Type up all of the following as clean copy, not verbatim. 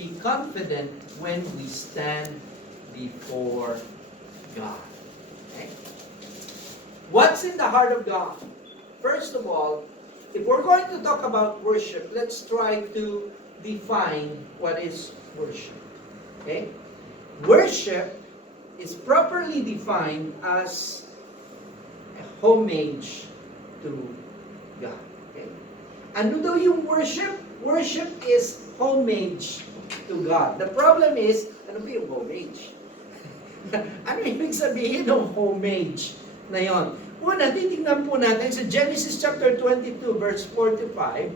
be confident when we stand before God. Okay? What's in the heart of God? First of all, if we're going to talk about worship, let's try to define what is worship. Okay? Worship is properly defined as a homage to God. Okay? Ano daw yung worship? Worship is homage to God. The problem is, ano ba yung homage? Ano ibig sabihin ng homage na yon? Una, titignan po natin sa Genesis chapter 22, verse 4 to 5.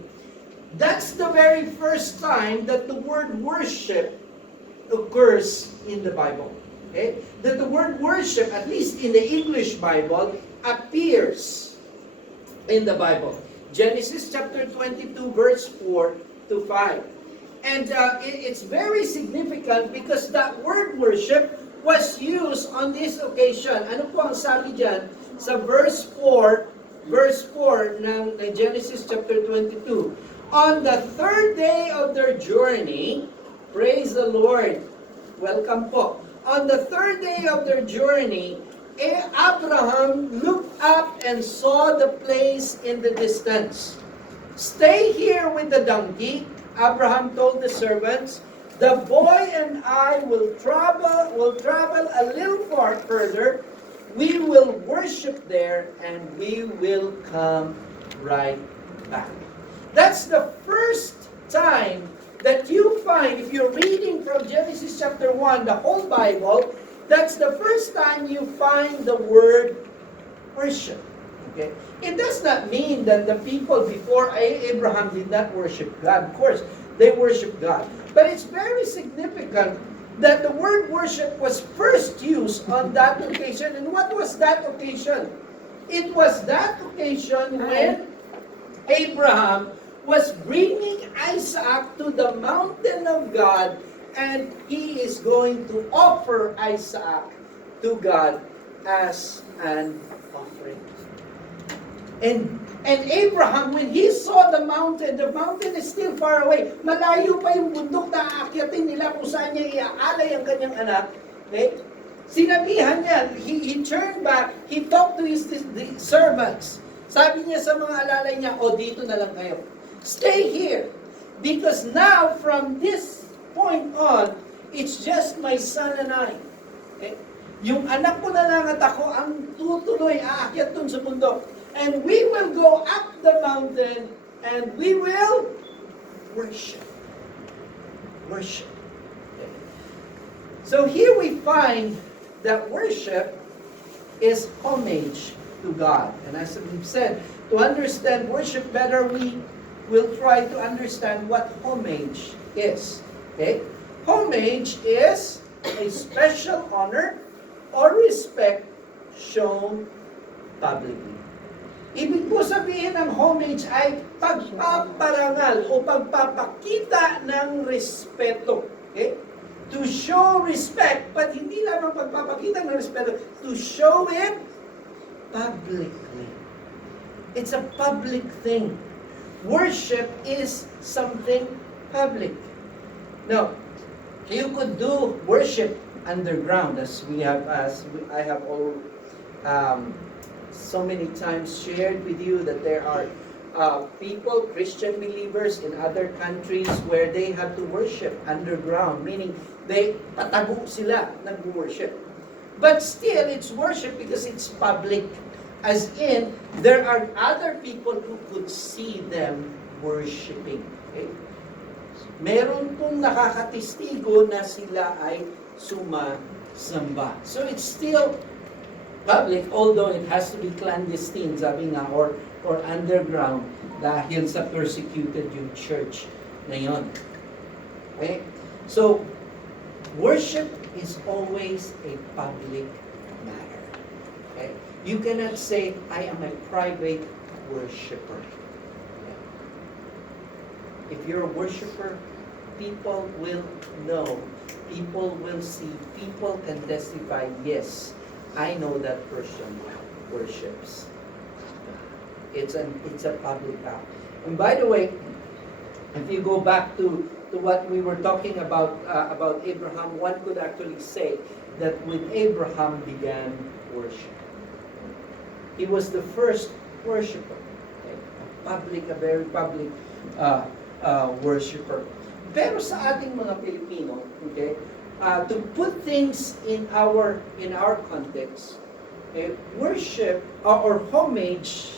That's the very first time that the word worship occurs in the Bible. Okay? That the word worship, at least in the English Bible, appears in the Bible. Genesis chapter 22, verse 4 to 5. And it's very significant because that word worship was used on this occasion. Ano po ang sabi dyan sa verse 4 ng Genesis chapter 22? On the third day of their journey, praise the Lord. Welcome po. On the third day of their journey, Abraham looked up and saw the place in the distance. Stay here with the donkey, Abraham told the servants. The boy and I will travel a little far further. We will worship there and we will come right back. That's the first time that you find, if you're reading from Genesis chapter 1, the whole Bible, that's the first time you find the word worship. Okay? It does not mean that the people before Abraham did not worship God. Of course, they worship God. But it's very significant that the word worship was first used on that occasion. And what was that occasion? It was that occasion when Abraham was bringing Isaac to the mountain of God, and he is going to offer Isaac to God as an offering. And Abraham, when he saw the mountain is still far away. Malayo pa yung bundok na aakyatin nila kung saan niya iaalay ang kanyang anak. Okay? Sinabihan niya, he turned back, he talked to his servants. Sabi niya sa mga alalay niya, dito na lang kayo. Stay here. Because now, from this point on, it's just my son and I. Okay? Yung anak ko na lang at ako ang tutuloy, aakyat dun sa bundok. And we will go up the mountain and we will worship. Worship. Okay. So here we find that worship is homage to God. And as we've said, to understand worship better, we will try to understand what homage is. Okay? Homage is a special honor or respect shown publicly. Ibig po sabihin ng homage ay pagpaparangal o pagpapakita ng respeto. Okay? To show respect, but hindi lamang pagpapakita ng respeto, to show it publicly. It's a public thing. Worship is something public. Now, you could do worship underground, as I have all so many times shared with you that there are people, Christian believers in other countries where they have to worship underground, meaning they patago sila nag-worship. But still, it's worship because it's public. As in, there are other people who could see them worshiping. Okay? Meron pong nakakatistigo na sila ay sumasamba. So it's still public, although it has to be clandestine, sabi nga, or underground, dahil sa persecuted yung church na yun. Okay? So, worship is always a public matter. Okay? You cannot say, I am a private worshiper. Okay? If you're a worshiper, people will know, people will see, people can testify, yes, I know that person worships. It's a public act. And by the way, if you go back to to what we were talking about Abraham, one could actually say that with Abraham began worship. He was the first worshiper, okay? A very public worshiper. Pero sa ating mga Pilipino, okay, to put things in our context, worship or homage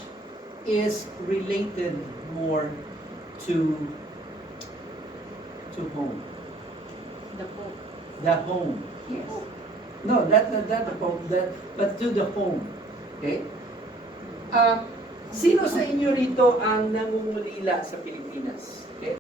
is related more to home. The Pope. The home. Yes. No, not the Pope, but to the home. Okay? Sino sa inyo rito ang nangungulila sa Pilipinas?